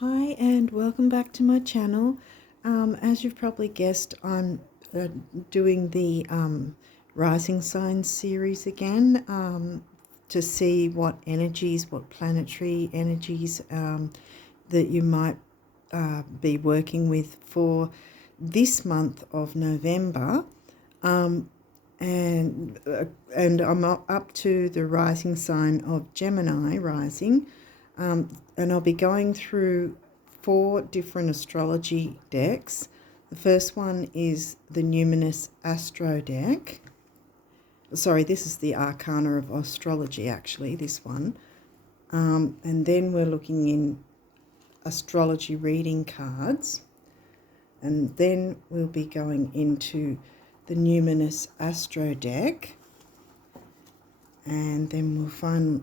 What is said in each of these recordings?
Hi and welcome back to my channel. As you've probably guessed, I'm doing the rising signs series again to see what energies, what planetary energies that you might be working with for this month of November. And I'm up to the rising sign of Gemini rising. And I'll be going through 4 different astrology decks. The first one is the numinous astro deck. Sorry, this is the arcana of astrology, actually, this one. And then we're looking in astrology reading cards. And then we'll be going into the numinous astro deck. And then we'll find,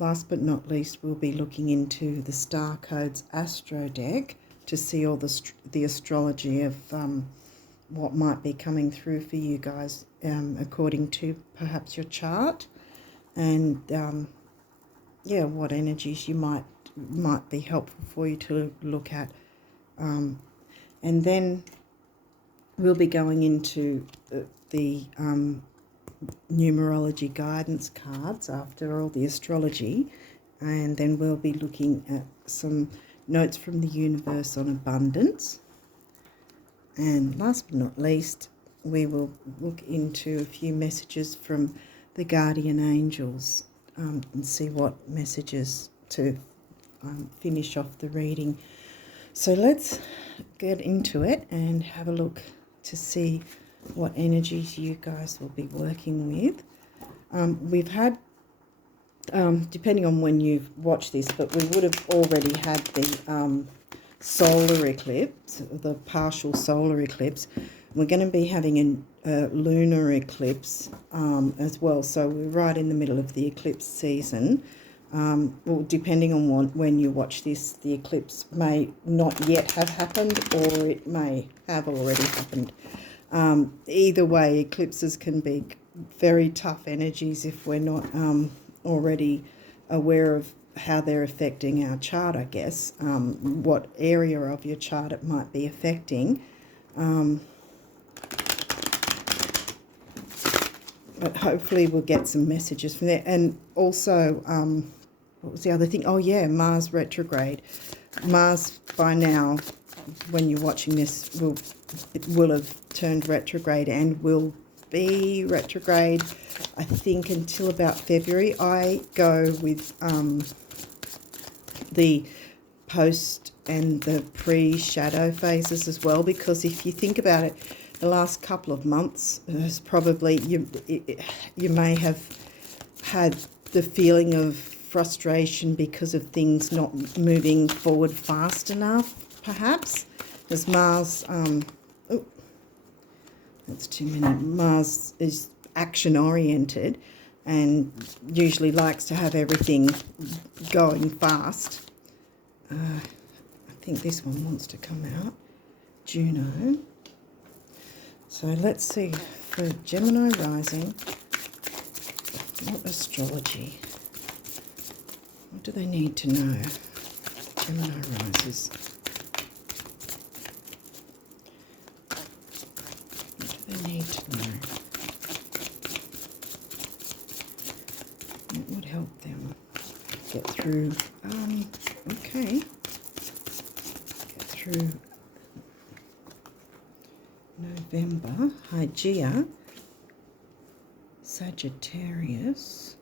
last but not least, we'll be looking into the Star Codes Astro deck to see all the astrology of what might be coming through for you guys according to perhaps your chart, and what energies you might be helpful for you to look at. And then we'll be going into the numerology guidance cards after all the astrology, and then we'll be looking at some notes from the universe on abundance, and last but not least we will look into a few messages from the guardian angels and see what messages to finish off the reading. So let's get into it and have a look to see what energies you guys will be working with. We've had, depending on when you've watched this, but we would have already had the solar eclipse, the partial solar eclipse. We're going to be having a lunar eclipse as well, so we're right in the middle of the eclipse season. Well, depending on when you watch this, the eclipse may not yet have happened, or it may have already happened. Either way, eclipses can be very tough energies if we're not already aware of how they're affecting our chart, I guess, what area of your chart it might be affecting. But hopefully we'll get some messages from there. And also, what was the other thing? Oh yeah, Mars retrograde. Mars by now, when you're watching this, it will have turned retrograde and will be retrograde, I think, until about February. I go with the post and the pre-shadow phases as well, because if you think about it, the last couple of months is probably, you may have had the feeling of frustration because of things not moving forward fast enough, perhaps. As Mars, that's too many. Mars is action-oriented and usually likes to have everything going fast. I think this one wants to come out. Juno. So let's see, for Gemini rising, what astrology? What do they need to know? Gemini rises. They need to know. What would help them get through, get through November. Hygeia, Sagittarius.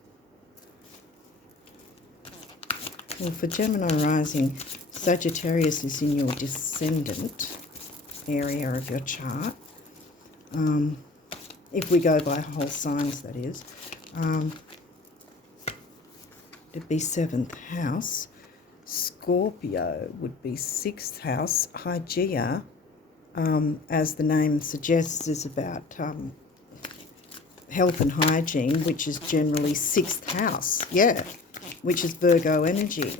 Well, for Gemini rising, Sagittarius is in your descendant area of your chart. If we go by whole signs, that is. It'd be 7th house. Scorpio would be 6th house. Hygeia, as the name suggests, is about health and hygiene, which is generally 6th house. Yeah, which is Virgo energy.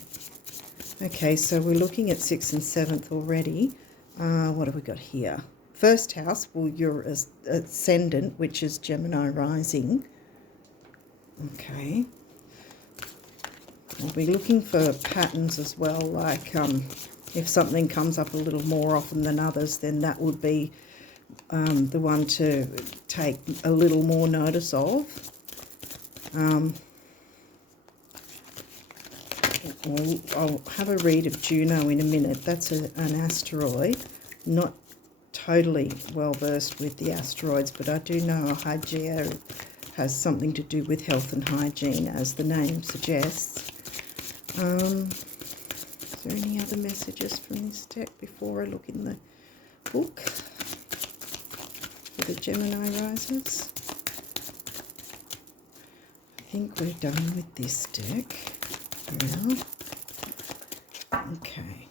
Okay, so we're looking at 6th and 7th already. What have we got here? First house, well, your ascendant, which is Gemini rising. Okay. We'll be looking for patterns as well, like If something comes up a little more often than others, then that would be the one to take a little more notice of. I'll have a read of Juno in a minute. That's an asteroid. Not totally well versed with the asteroids, but I do know Hygeia has something to do with health and hygiene, as the name suggests. Is there any other messages from this deck before I look in the book for the Gemini risers? I think we're done with this deck now. Okay,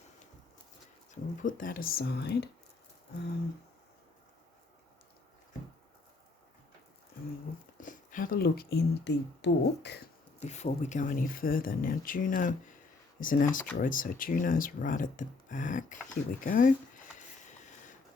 so we'll put that aside. And we'll have a look in the book before we go any further. Now, Juno is an asteroid, so Juno's right at the back. Here we go.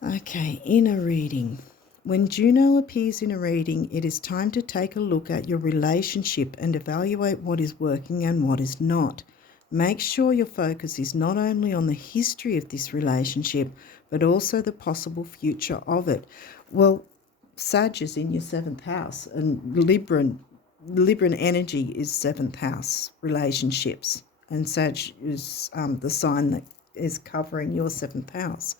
Okay, inner reading. When Juno appears in a reading, it is time to take a look at your relationship and evaluate what is working and what is not. Make sure your focus is not only on the history of this relationship, but also the possible future of it. Well, Sag is in your 7th house, and Libran energy is 7th house relationships, and Sag is the sign that is covering your 7th house.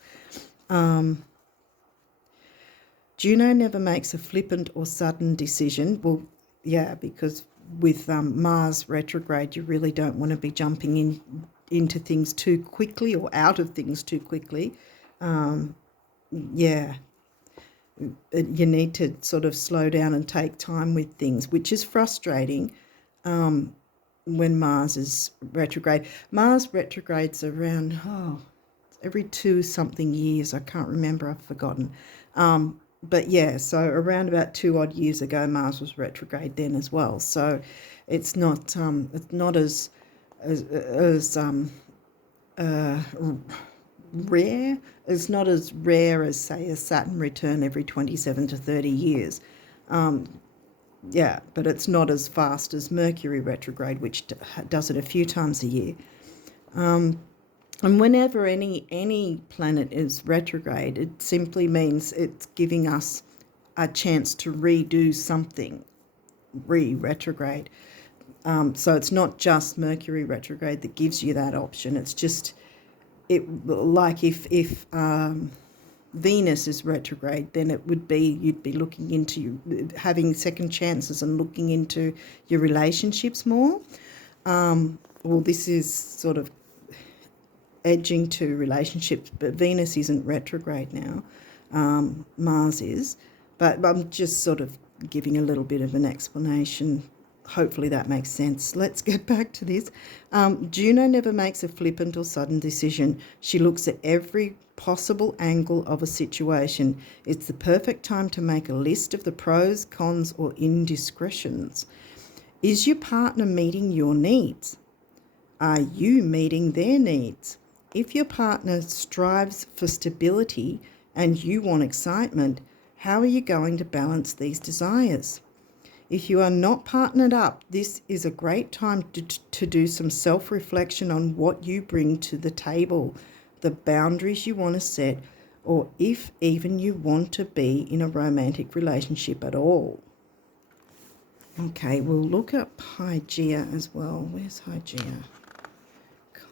Juno never makes a flippant or sudden decision. Well, yeah, because with Mars retrograde, you really don't want to be jumping into things too quickly or out of things too quickly. Yeah, you need to sort of slow down and take time with things, which is frustrating when Mars is retrograde. Mars retrogrades around, every 2-something years. I can't remember, I've forgotten. But yeah, so around about 2 odd years ago, Mars was retrograde then as well. So it's not as rare. It's not as rare as, say, a Saturn return every 27 to 30 years. Yeah, but it's not as fast as Mercury retrograde, which does it a few times a year. And whenever any planet is retrograde, it simply means it's giving us a chance to redo something, retrograde. So it's not just Mercury retrograde that gives you that option. It's just like if Venus is retrograde, then it would be you'd be looking into having second chances and looking into your relationships more. Well, this is sort of edging to relationships, but Venus isn't retrograde now. Mars is, but I'm just sort of giving a little bit of an explanation. Hopefully that makes sense. Let's get back to this. Juno never makes a flippant or sudden decision. She looks at every possible angle of a situation. It's the perfect time to make a list of the pros, cons, or indiscretions. Is your partner meeting your needs? Are you meeting their needs? If your partner strives for stability and you want excitement, how are you going to balance these desires? If you are not partnered up, this is a great time to do some self-reflection on what you bring to the table, the boundaries you want to set, or if even you want to be in a romantic relationship at all. Okay, we'll look up Hygeia as well. Where's Hygeia?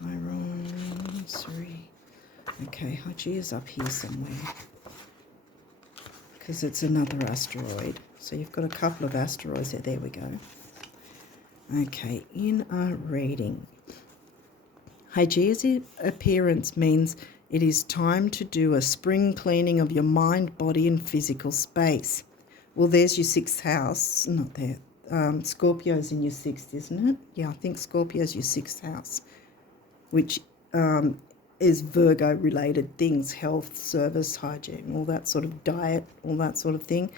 Chiron, sorry. Okay, Hygeia's up here somewhere because it's another asteroid. So you've got a couple of asteroids there. There we go. Okay, in our reading, Hygeia's appearance means it is time to do a spring cleaning of your mind, body, and physical space. Well, there's your 6th house. Not there. Scorpio's in your 6th, isn't it? Yeah, I think Scorpio's your 6th house, which is Virgo-related things, health, service, hygiene, all that sort of diet, all that sort of thing.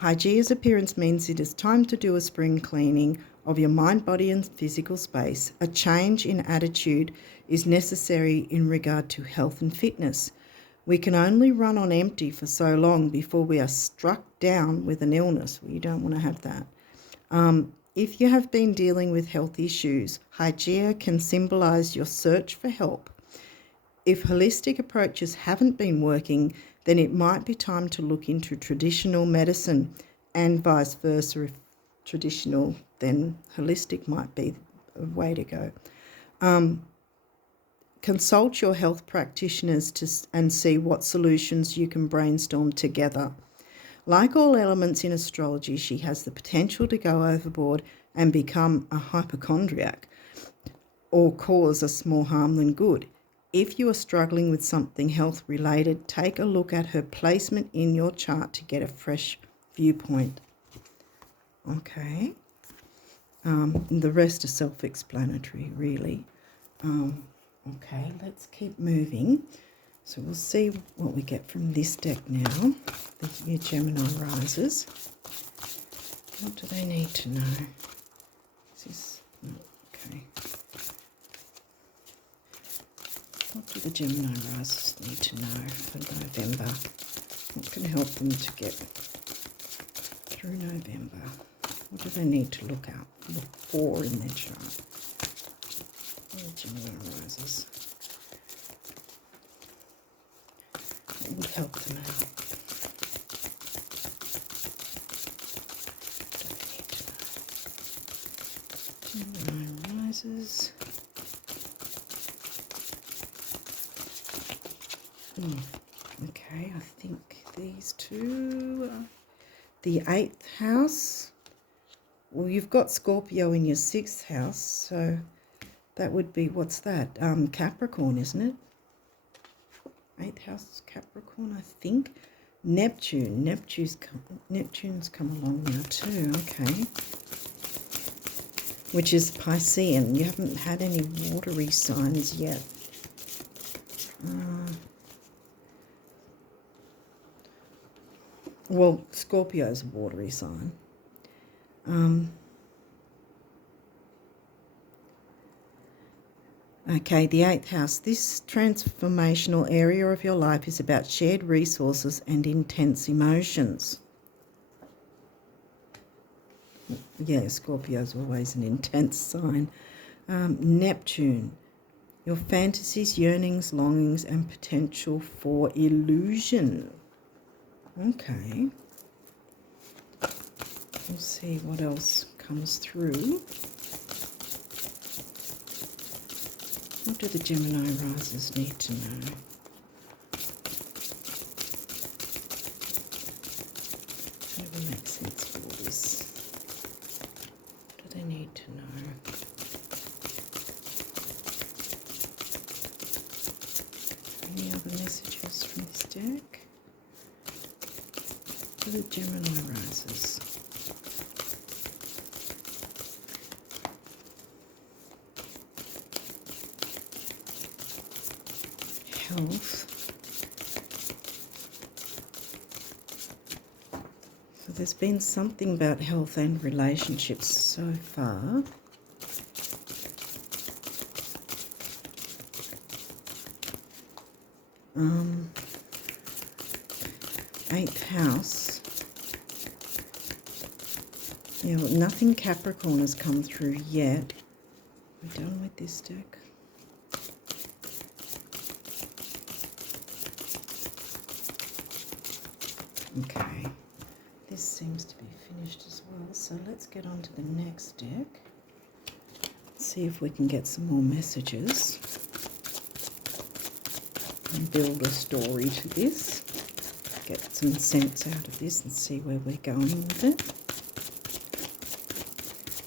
Hygeia's appearance means it is time to do a spring cleaning of your mind, body, and physical space. A change in attitude is necessary in regard to health and fitness. We can only run on empty for so long before we are struck down with an illness. Well, you don't want to have that. If you have been dealing with health issues, Hygeia can symbolize your search for help. If holistic approaches haven't been working, then it might be time to look into traditional medicine, and vice versa. If traditional, then holistic might be a way to go. Consult your health practitioners and see what solutions you can brainstorm together. Like all elements in astrology, she has the potential to go overboard and become a hypochondriac or cause us more harm than good. If you are struggling with something health related, take a look at her placement in your chart to get a fresh viewpoint. Okay. The rest are self-explanatory, really. Okay, let's keep moving. So we'll see what we get from this deck now. Your Gemini risers. What do they need to know? Okay. What do the Gemini risers need to know for November? What can help them to get through November? What do they need to look for in their chart? The Gemini risers. It would help them out. Gemini risers. Okay, I think these two are the 8th house. Well, you've got Scorpio in your 6th house, so that would be, what's that? Capricorn, isn't it? 8th house is Capricorn, I think. Neptune's come along now too, okay. Which is Piscean. You haven't had any watery signs yet. Well, Scorpio's a watery sign. Okay, the 8th house. This transformational area of your life is about shared resources and intense emotions. Yeah, Scorpio's always an intense sign. Neptune. Your fantasies, yearnings, longings, and potential for illusion. Okay. We'll see what else comes through. What do the Gemini risers need to know? Never makes sense for all this. What do they need to know? Any other messages from this deck? For the Gemini risers. Health. So there's been something about health and relationships so far. Eighth house. Yeah, well, nothing Capricorn has come through yet. We're done with this deck. Okay, this seems to be finished as well, so let's get on to the next deck. See if we can get some more messages and build a story to this. Get some sense out of this and see where we're going with it.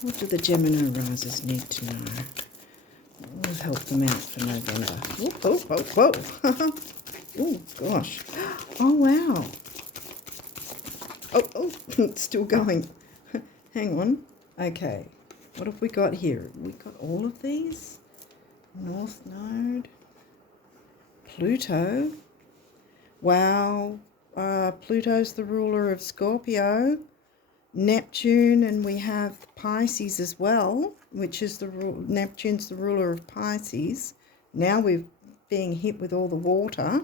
What do the Gemini risers need to know? We'll help them out for November. Whoa, whoa, whoa. Oh, gosh. Oh, wow. Oh, it's still going. Hang on. Okay. What have we got here? We got all of these. North Node. Pluto. Wow. Pluto's the ruler of Scorpio. Neptune, and we have Pisces as well, which is Neptune's the ruler of Pisces. Now we're being hit with all the water.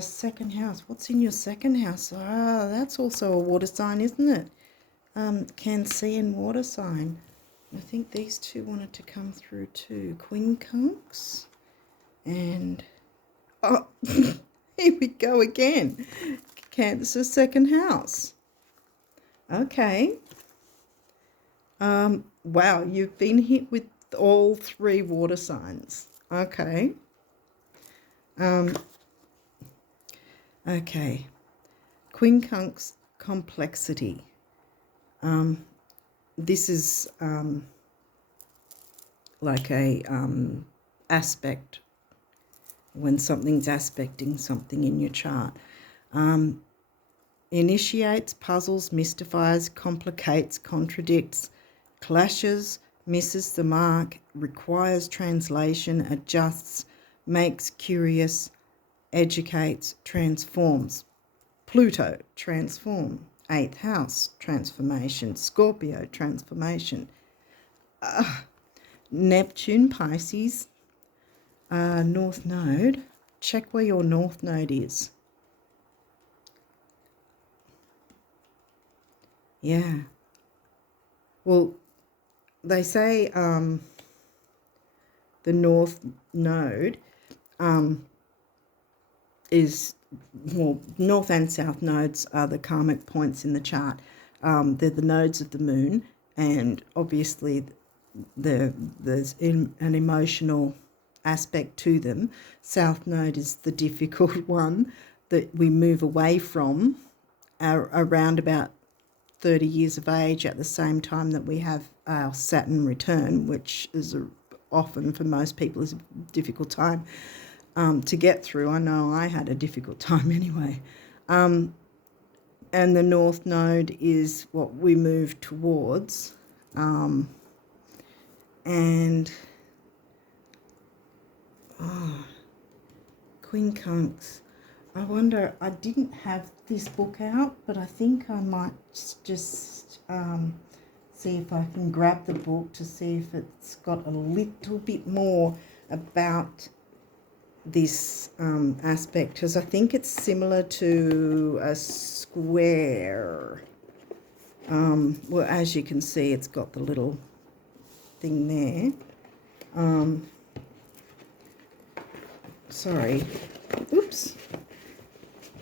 Second house. What's in your second house? That's also a water sign, isn't it? Cancer and water sign. I think these two wanted to come through too. Quincunx and... Oh, here we go again. Cancer second house. Okay. Wow, you've been hit with all 3 water signs. Okay. Okay. Quincunx complexity. This is like a aspect, when something's aspecting something in your chart. Initiates, puzzles, mystifies, complicates, contradicts, clashes, misses the mark, requires translation, adjusts, makes curious, educates, transforms. Pluto, transform. 8th house, transformation. Scorpio, transformation. Neptune, Pisces, North Node. Check where your North Node is. Yeah. Well, they say the North Node is, well, North and South nodes are the karmic points in the chart. They're the nodes of the moon, and obviously there's an emotional aspect to them. South node is the difficult one that we move away from around about 30 years of age, at the same time that we have our Saturn return, which is often for most people is a difficult time to get through. I know I had a difficult time anyway. And the North Node is what we move towards. Quincunx. I wonder, I didn't have this book out, but I think I might just see if I can grab the book to see if it's got a little bit more about this aspect, because I think it's similar to a square. Well, as you can see, it's got the little thing there. Sorry. Oops.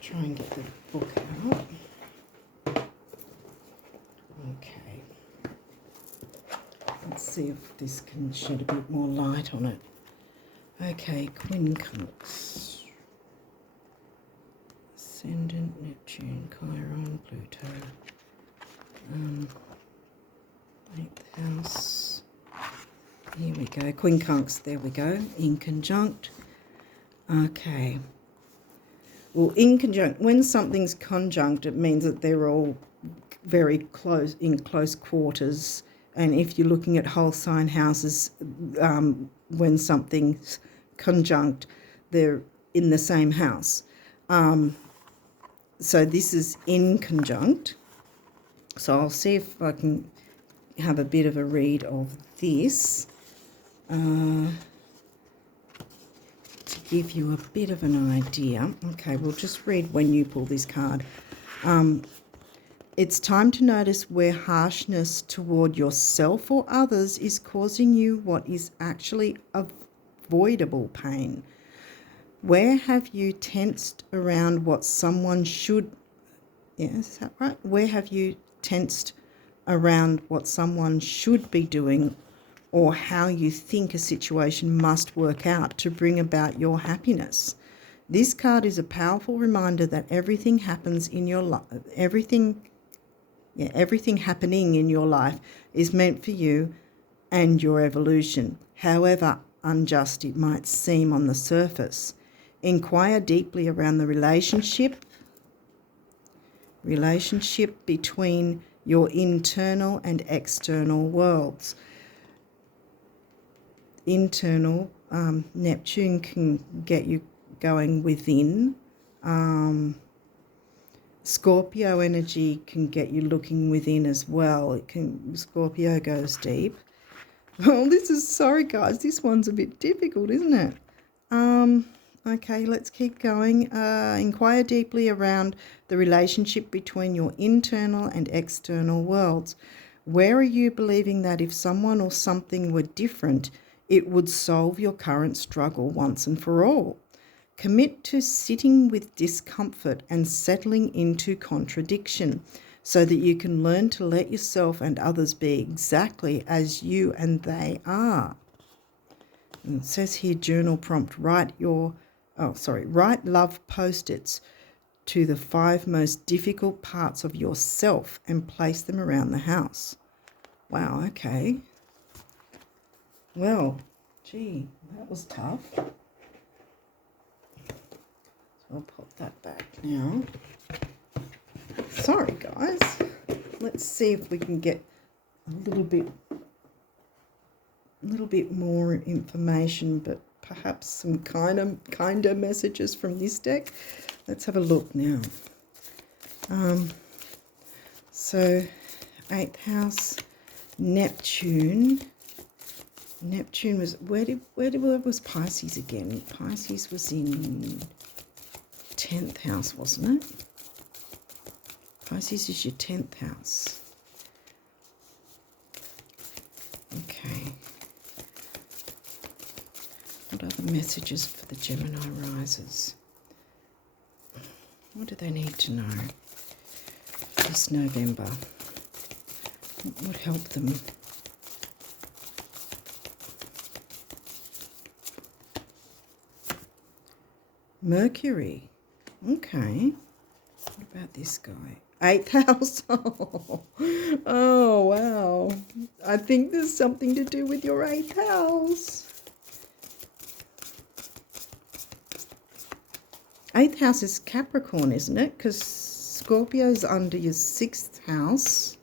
Try and get the book out. Okay. Let's see if this can shed a bit more light on it. Okay, Quincunx. Ascendant, Neptune, Chiron, Pluto. 8th house. Here we go. Quincunx, there we go. In conjunct. Okay. Well, in conjunct, when something's conjunct, it means that they're all very close, in close quarters. And if you're looking at whole sign houses, when something's conjunct, they're in the same house. So this is in conjunct. So I'll see if I can have a bit of a read of this. To give you a bit of an idea. Okay, we'll just read when you pull this card. It's time to notice where harshness toward yourself or others is causing you what is actually avoidable pain. Where have you tensed around what someone should... Yeah, is that right? Where have you tensed around what someone should be doing, or how you think a situation must work out to bring about your happiness? This card is a powerful reminder that everything happens in your life, everything happening in your life is meant for you and your evolution, however unjust it might seem on the surface. Inquire deeply around the relationship between your internal and external worlds. Internal, Neptune can get you going within. Scorpio energy can get you looking within as well. Scorpio goes deep. Oh, sorry guys, this one's a bit difficult, isn't it? Okay, let's keep going. Inquire deeply around the relationship between your internal and external worlds. Where are you believing that if someone or something were different, it would solve your current struggle once and for all? Commit to sitting with discomfort and settling into contradiction so that you can learn to let yourself and others be exactly as you and they are. And it says here, journal prompt, write love post-its to the 5 most difficult parts of yourself and place them around the house. Wow, okay. Well, gee, that was tough. So I'll pop that back now. Sorry, guys. Let's see if we can get a little bit more information, but perhaps some kinder messages from this deck. Let's have a look now. So 8th house, Neptune. Neptune was where was Pisces again? Pisces was in 10th house, wasn't it? Pisces is your 10th house. Okay. What are the messages for the Gemini risers? What do they need to know this November? What would help them? Mercury. Okay. What about this guy? 8th house. Oh, wow. I think there's something to do with your 8th house. 8th house is Capricorn, isn't it? Because Scorpio's under your 6th house.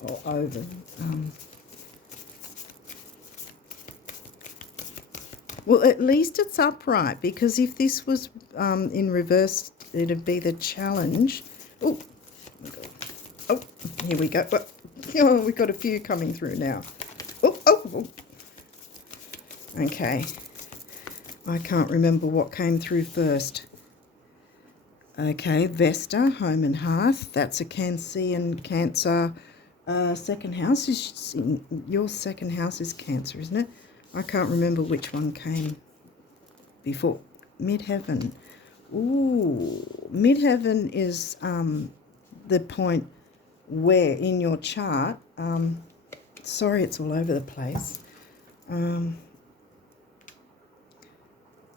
Or over. Well, at least it's upright, because if this was in reverse, it'd be the challenge. Oh, oh, here we go. Oh, we've got a few coming through now. Oh. Okay. I can't remember what came through first. Okay, Vesta, home and hearth. That's a Cancerian Cancer. Second house is your second house is Cancer, isn't it? I can't remember which one came before. Midheaven. Ooh, midheaven is the point where in your chart, sorry it's all over the place,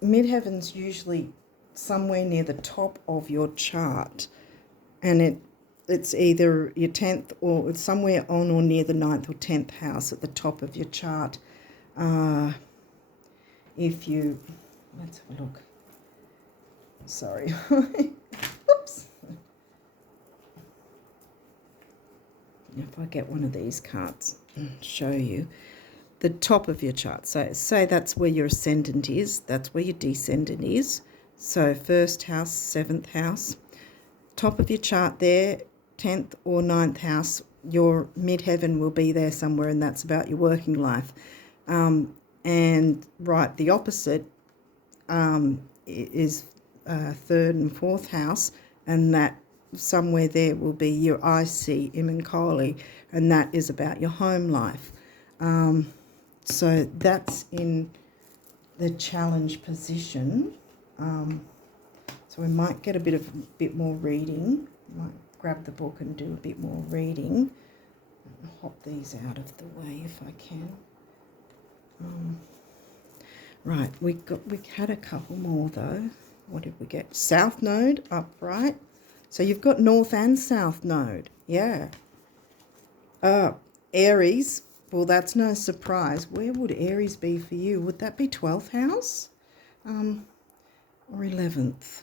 midheaven's usually somewhere near the top of your chart, and it's either your 10th or it's somewhere on or near the 9th or 10th house at the top of your chart. If you, let's have a look. Sorry. Oops. If I get one of these cards and show you the top of your chart. So say that's where your ascendant is, that's where your descendant is. So 1st house, 7th house, top of your chart there, 10th or 9th house, your midheaven will be there somewhere, and that's about your working life. And right, the opposite is 3rd and 4th house, and that somewhere there will be your IC, Imankali, and that is about your home life. So that's in the challenge position. So we might get a bit more reading. Might grab the book and do a bit more reading. Hop these out of the way if I can. Right, we had a couple more though. What did we get? South node upright. So you've got north and south node. Yeah. Aries. Well, that's no surprise. Where would Aries be for you? Would that be 12th house? Or 11th?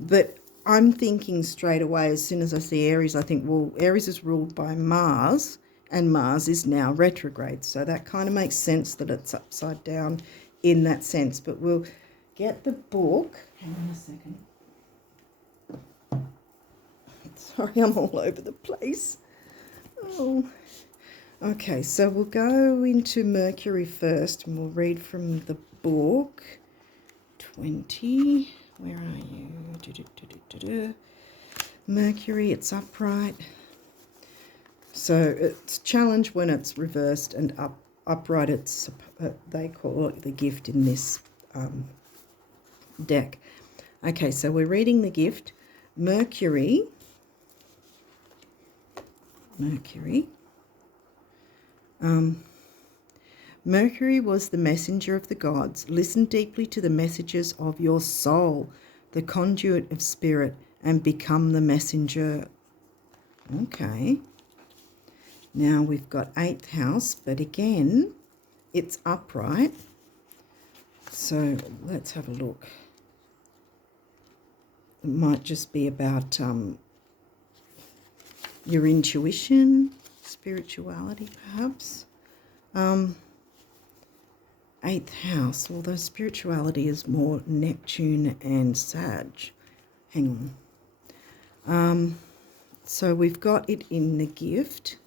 But I'm thinking straight away, as soon as I see Aries, I think, well, Aries is ruled by Mars, and Mars is now retrograde. So that kind of makes sense that it's upside down in that sense. But we'll get the book. Hang on a second. Sorry, I'm all over the place. Oh, Okay, so we'll go into Mercury first, and we'll read from the book. 20, where are you? Mercury, it's upright. So it's challenge when it's reversed, and upright, it's they call it the gift in this deck. Okay, so we're reading the gift. Mercury. Mercury was the messenger of the gods. Listen deeply to the messages of your soul, the conduit of spirit, and become the messenger. Okay. Now we've got 8th house, but again, it's upright. So let's have a look. It might just be about your intuition, spirituality perhaps. 8th house, although spirituality is more Neptune and Sag. Hang on. So we've got it in the gift.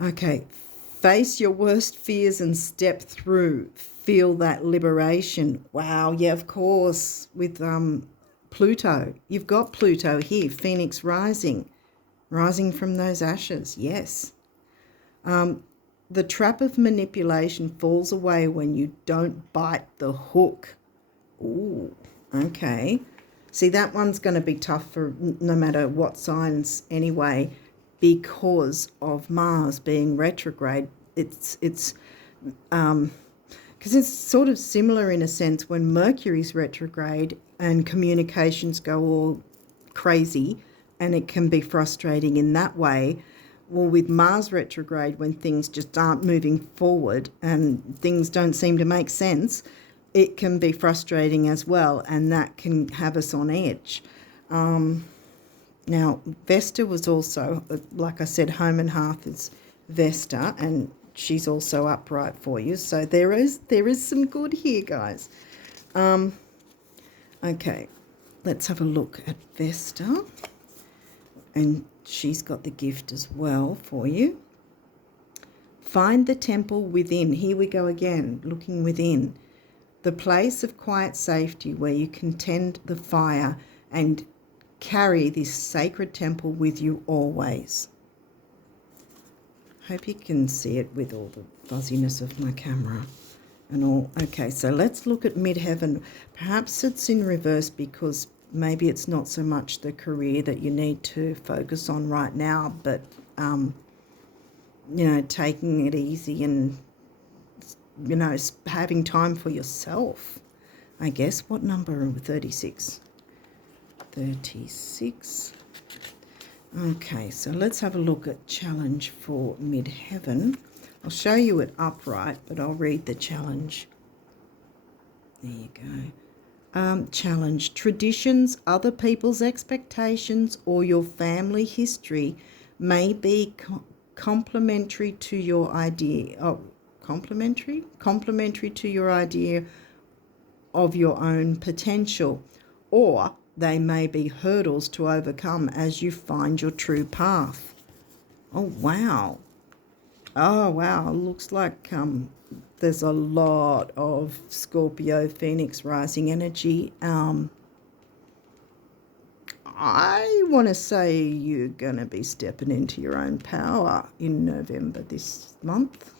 Okay, face your worst fears and step through. Feel that liberation. Wow, yeah, of course, with Pluto. You've got Pluto here, Phoenix rising from those ashes, yes. The trap of manipulation falls away when you don't bite the hook. Ooh, okay. See, that one's going to be tough for no matter what signs anyway, because of Mars being retrograde. It's because it's sort of similar in a sense when Mercury's retrograde and communications go all crazy, and it can be frustrating in that way. Well, with Mars retrograde, when things just aren't moving forward and things don't seem to make sense, it can be frustrating as well, and that can have us on edge. Now, Vesta was also, like I said, home and hearth is Vesta, and she's also upright for you. So there is some good here, guys. Okay, let's have a look at Vesta. And she's got the gift as well for you. Find the temple within. Here we go again, looking within. The place of quiet safety where you can tend the fire and carry this sacred temple with you always. Hope you can see it with all the fuzziness of my camera and all. Okay, so let's look at midheaven. Perhaps it's in reverse because maybe it's not so much the career that you need to focus on right now, but, taking it easy and, having time for yourself, I guess. What number are we? 36. 36. Okay, so let's have a look at challenge for midheaven. I'll show you it upright, but I'll read the challenge. There you go. Challenge. Traditions, other people's expectations, or your family history may be complementary to your idea. Oh, complementary to your idea of your own potential, or they may be hurdles to overcome as you find your true path. Oh, wow. Oh, wow. Looks like there's a lot of Scorpio Phoenix rising energy. I want to say you're going to be stepping into your own power in November this month,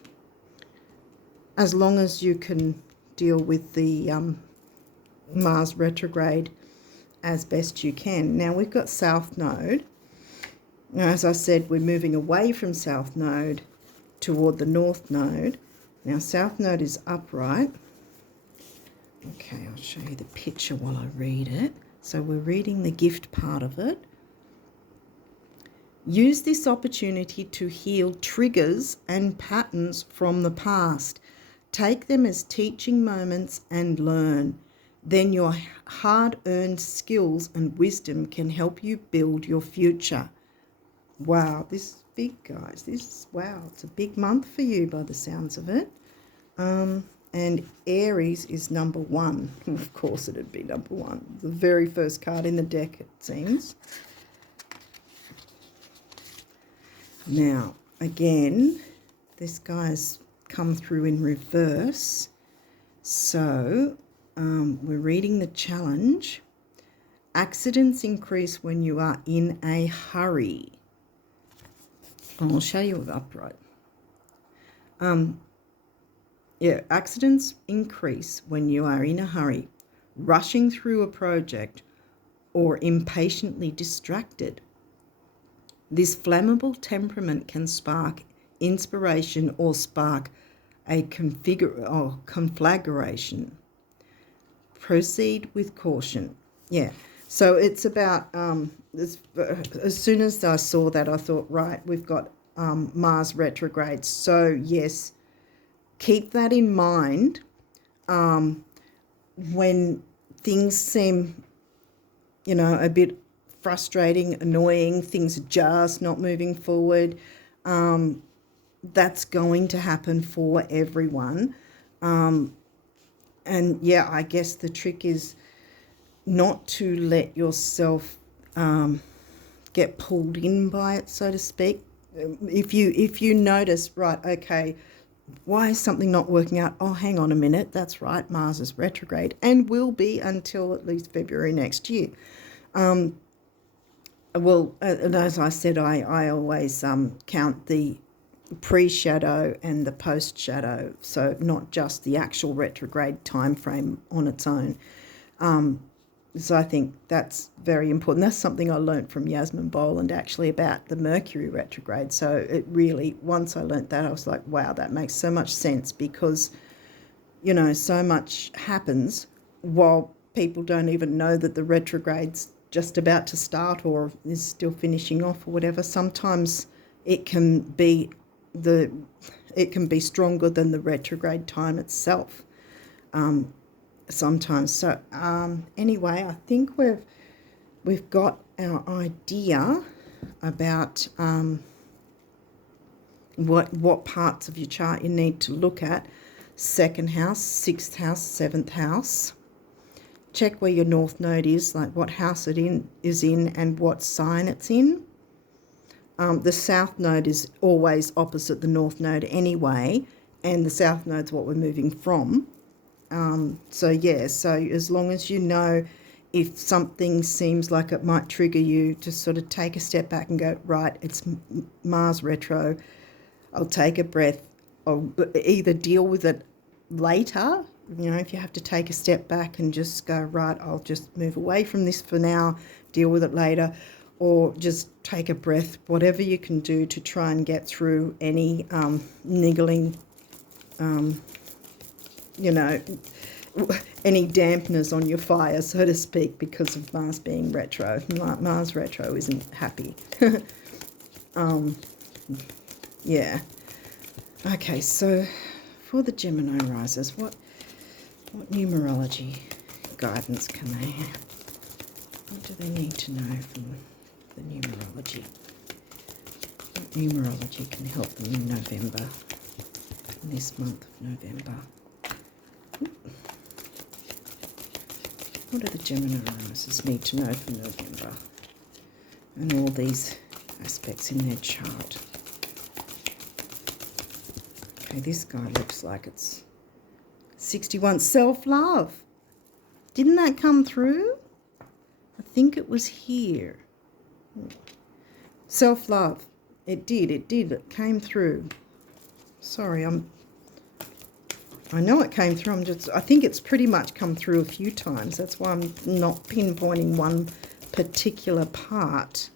as long as you can deal with the Mars retrograde as best you can. Now, we've got South Node. Now, as I said, we're moving away from South Node toward the North Node. Now, South Node is upright. Okay, I'll show you the picture while I read it. So we're reading the gift part of it. Use this opportunity to heal triggers and patterns from the past. Take them as teaching moments and learn. Then your hard-earned skills and wisdom can help you build your future. Wow, this is big, guys. Wow, it's a big month for you by the sounds of it. And Aries is number 1. Of course it'd be number 1. The very first card in the deck, it seems. Now, again, this guy's come through in reverse. So we're reading the challenge. Accidents increase when you are in a hurry. I'll show you upright. Yeah, accidents increase when you are in a hurry, rushing through a project, or impatiently distracted. This flammable temperament can spark inspiration or spark a conflagration. Proceed with caution. Yeah, so it's about, as soon as I saw that, I thought, right, we've got Mars retrograde. So, yes, keep that in mind when things seem, a bit frustrating, annoying, things are just not moving forward. That's going to happen for everyone. And yeah, I guess the trick is not to let yourself get pulled in by it, so to speak. If you notice, right, okay, why is something not working out? Oh, hang on a minute, that's right, Mars is retrograde and will be until at least February next year. Well, and as I said, I always count the pre-shadow and the post-shadow, so not just the actual retrograde time frame on its own. So I think that's very important. That's something I learnt from Yasmin Boland actually about the Mercury retrograde. So it really, once I learnt that, I was like, wow, that makes so much sense, because, so much happens while people don't even know that the retrograde's just about to start or is still finishing off or whatever. Sometimes it can be stronger than the retrograde time itself. Sometimes. So anyway, I think we've got our idea about what parts of your chart you need to look at. 2nd house, 6th house, 7th house. Check where your North Node is, like what house it is in and what sign it's in. The South Node is always opposite the North Node anyway, and the South Node's what we're moving from. So as long as you know if something seems like it might trigger you, to sort of take a step back and go, right, it's Mars retro, I'll take a breath. I'll either deal with it later, if you have to take a step back and just go, right, I'll just move away from this for now, deal with it later, or just take a breath, whatever you can do to try and get through any niggling, any dampness on your fire, so to speak, because of Mars being retro. Mars retro isn't happy. Yeah. Okay, so for the Gemini risers, what numerology guidance can they have? What do they need to know from the numerology? What numerology can help them in November, in this month of November? What do the Gemini risers need to know for November? And all these aspects in their chart. Okay, this guy looks like it's 61. Self-love. Didn't that come through? I think it was here. Self-love. It did. It came through. Sorry, I know it came through. I think it's pretty much come through a few times. That's why I'm not pinpointing one particular part,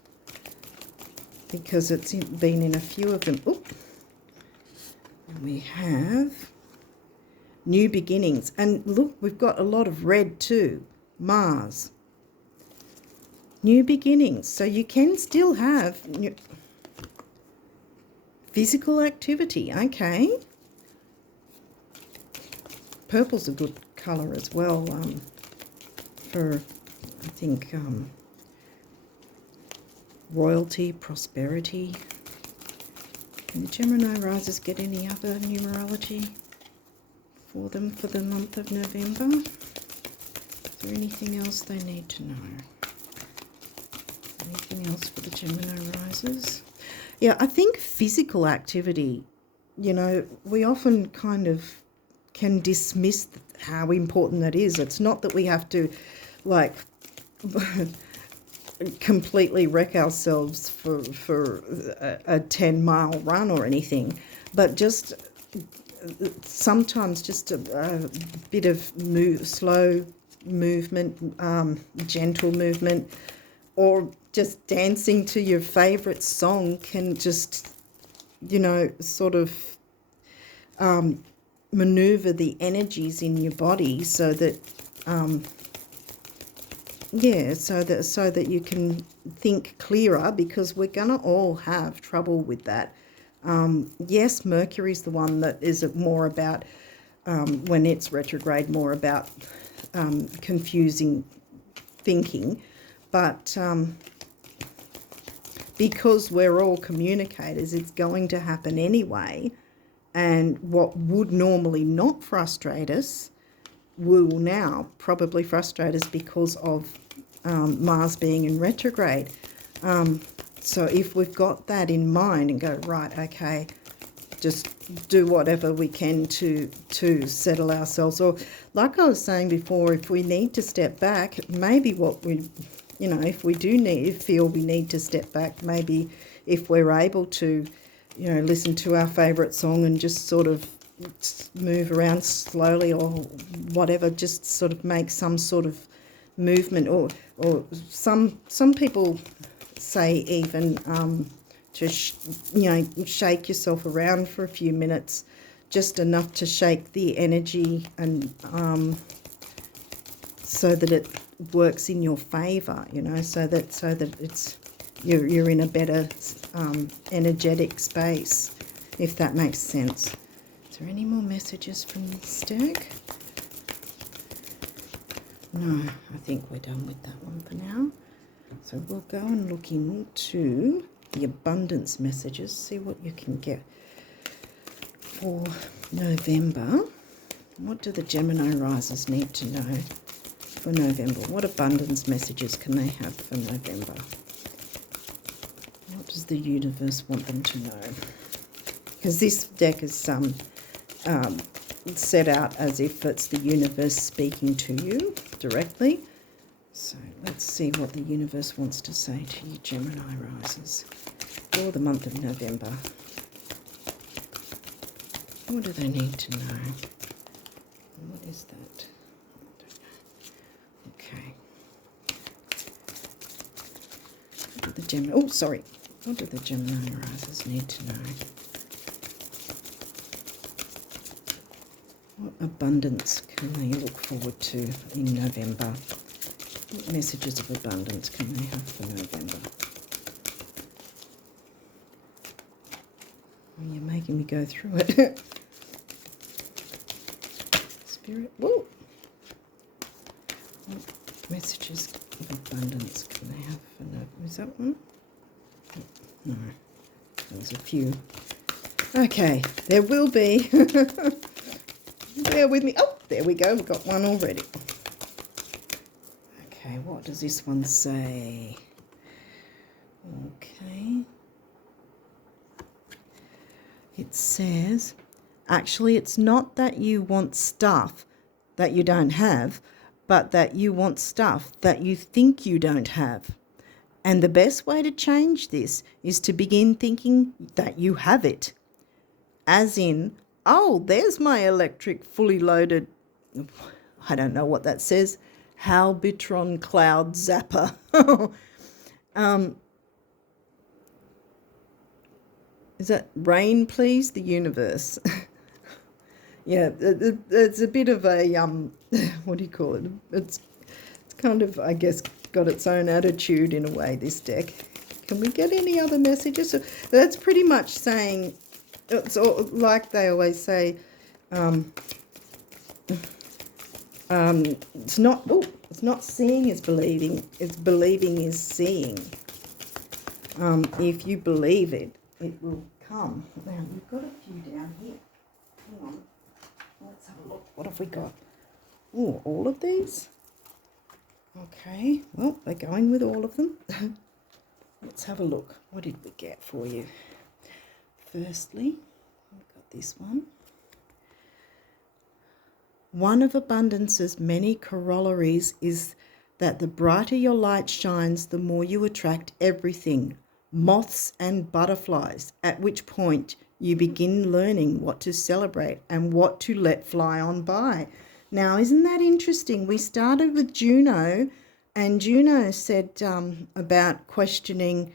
because it's been in a few of them. Oop. And we have new beginnings. And look, we've got a lot of red too. Mars. New beginnings. So you can still have physical activity. Okay. Purple's a good colour as well for, I think, royalty, prosperity. Can the Gemini risers get any other numerology for them for the month of November? Is there anything else they need to know? Anything else for the Gemini risers? Yeah, I think physical activity, we often kind of can dismiss how important that is. It's not that we have to, like, completely wreck ourselves for a 10-mile run or anything, but just sometimes just a bit of slow movement, gentle movement, or just dancing to your favourite song can just, sort of maneuver the energies in your body so that, so that you can think clearer, because we're going to all have trouble with that. Yes, Mercury's the one that is more about, when it's retrograde, more about confusing thinking. But because we're all communicators, it's going to happen anyway. And what would normally not frustrate us will now probably frustrate us because of Mars being in retrograde. So if we've got that in mind and go, right, okay, just do whatever we can to settle ourselves. Or like I was saying before, if we need to step back, maybe if we feel we need to step back, maybe if we're able to, listen to our favourite song and just sort of move around slowly or whatever, just sort of make some sort of movement, or some people say even to shake yourself around for a few minutes, just enough to shake the energy, and so that it works in your favour, so that it's you're in a better energetic space, if that makes sense. Is there any more messages from this deck? No, I think we're done with that one for now. So we'll go and look into the abundance messages, see what you can get for November. What do the Gemini risers need to know for November? What abundance messages can they have for November? What does the universe want them to know? Because this deck is set out as if it's the universe speaking to you directly. So let's see what the universe wants to say to you, Gemini risers, for the month of November. What do they need to know? What is that? Okay. What do the Gemini... Oh, sorry. What do the Gemini risers need to know? What abundance can they look forward to in November? What messages of abundance can they have for November? Oh, you're making me go through it. Spirit. Whoa. What messages of abundance can they have for November? Is that one? No. There's a few. Okay, there will be. Bear with me. Oh, there we go. We've got one already. Okay, what does this one say? Okay. It says, actually, it's not that you want stuff that you don't have, but that you want stuff that you think you don't have. And the best way to change this is to begin thinking that you have it. As in, oh, there's my electric fully loaded, I don't know what that says, Halbitron cloud zapper. Is that rain, please? The universe. Yeah, it's a bit of a, what do you call it? It's kind of, I guess, got its own attitude in a way, this deck. Can we get any other messages? So that's pretty much saying, it's all, like they always say, it's not seeing is believing, it's believing is seeing. If you believe it, it will come. Now, we've got a few down here. Hang on. Let's have a look. What have we got? Oh, all of these? Okay. Well, we're going with all of them. Let's have a look. What did we get for you? firstly, I've got this one. One of abundance's many corollaries is that the brighter your light shines, the more you attract everything, moths and butterflies, at which point you begin learning what to celebrate and what to let fly on by. Now, isn't that interesting? We started with Juno, and Juno said about questioning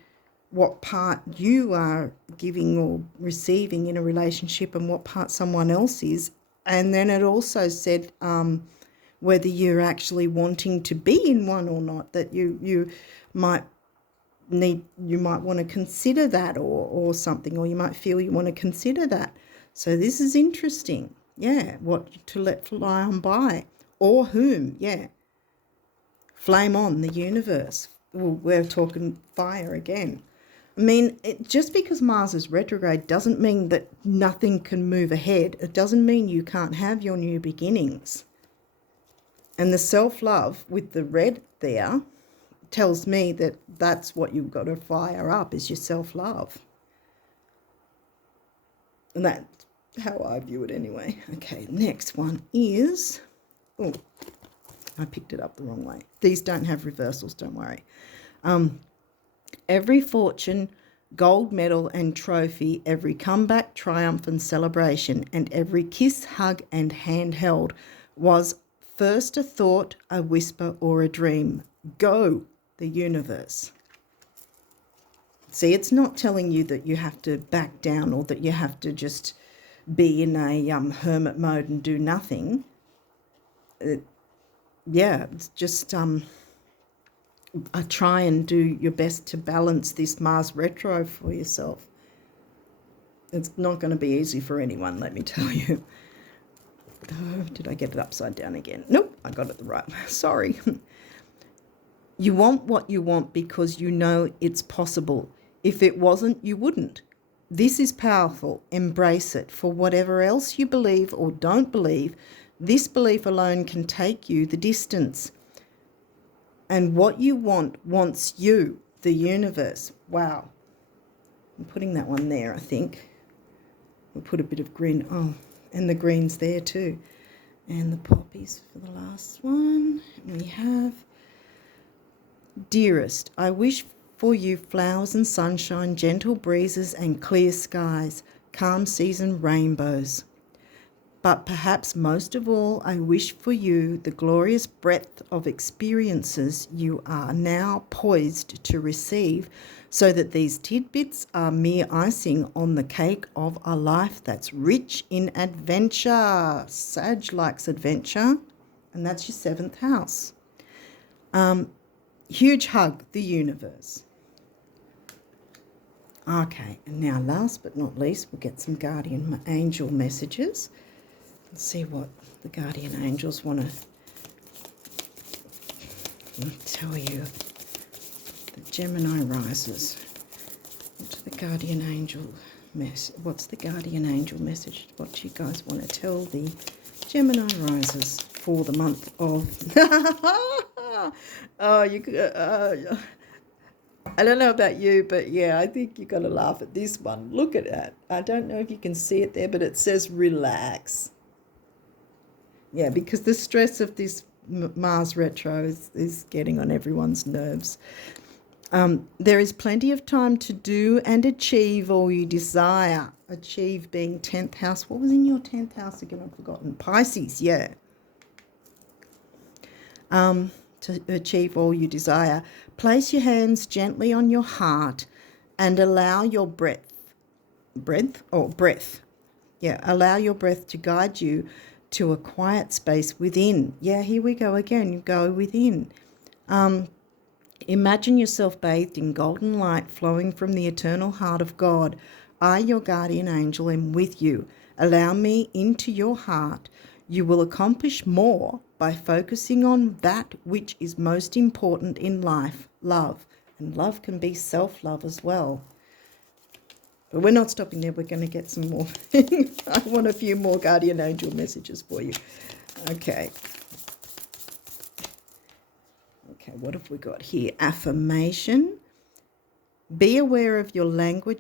what part you are giving or receiving in a relationship and what part someone else is. And then it also said whether you're actually wanting to be in one or not, that you might want to consider that or something, or you might feel you want to consider that. So this is interesting. Yeah, what to let fly on by, or whom. Yeah, flame on the universe. Well, we're talking fire again. I mean, just because Mars is retrograde doesn't mean that nothing can move ahead. It doesn't mean you can't have your new beginnings. And the self-love with the red there tells me that that's what you've got to fire up, is your self-love. And that's how I view it anyway. Okay, next one is... Oh, I picked it up the wrong way. These don't have reversals, don't worry. Every fortune, gold medal and trophy, every comeback, triumph and celebration, and every kiss, hug and hand held was first a thought, a whisper or a dream. Go, the universe. See, it's not telling you that you have to back down or that you have to just be in a hermit mode and do nothing. It's just try and do your best to balance this Mars retro for yourself. It's not going to be easy for anyone, let me tell you. Oh, did I get it upside down again? Nope, I got it the right way. Sorry. You want what you want because you know it's possible. If it wasn't, you wouldn't. This is powerful. Embrace it. For whatever else you believe or don't believe, this belief alone can take you the distance. And what you want wants you, the universe. Wow. I'm putting that one there, I think. We'll put a bit of green. Oh, and the green's there too. And the poppies for the last one. We have, dearest, I wish for you flowers and sunshine, gentle breezes and clear skies, calm season rainbows. But perhaps most of all, I wish for you the glorious breadth of experiences you are now poised to receive, so that these tidbits are mere icing on the cake of a life that's rich in adventure. Sag likes adventure, and that's your 7th house. Huge hug, the universe. Okay, and now last but not least, we'll get some guardian angel messages. Let's see what the guardian angels want to tell you. The Gemini rises. What's the guardian angel What's the guardian angel message? What do you guys want to tell the Gemini rises for the month of? I don't know about you, but yeah, I think you've got to laugh at this one. Look at that. I don't know if you can see it there, but it says relax. Yeah, because the stress of this Mars retro is getting on everyone's nerves. There is plenty of time to do and achieve all you desire. Achieve being 10th house. What was in your 10th house again? I've forgotten. Pisces, yeah. To achieve all you desire. Place your hands gently on your heart and allow your breath. Yeah, allow your breath to guide you to a quiet space within. Yeah, here we go again. You go within. Imagine yourself bathed in golden light flowing from the eternal heart of God. I, your guardian angel, am with you. Allow me into your heart. You will accomplish more by focusing on that which is most important in life, love. And love can be self-love as well. But we're not stopping there. We're going to get some more. I want a few more guardian angel messages for you. Okay. Okay, what have we got here? Affirmation. Be aware of your language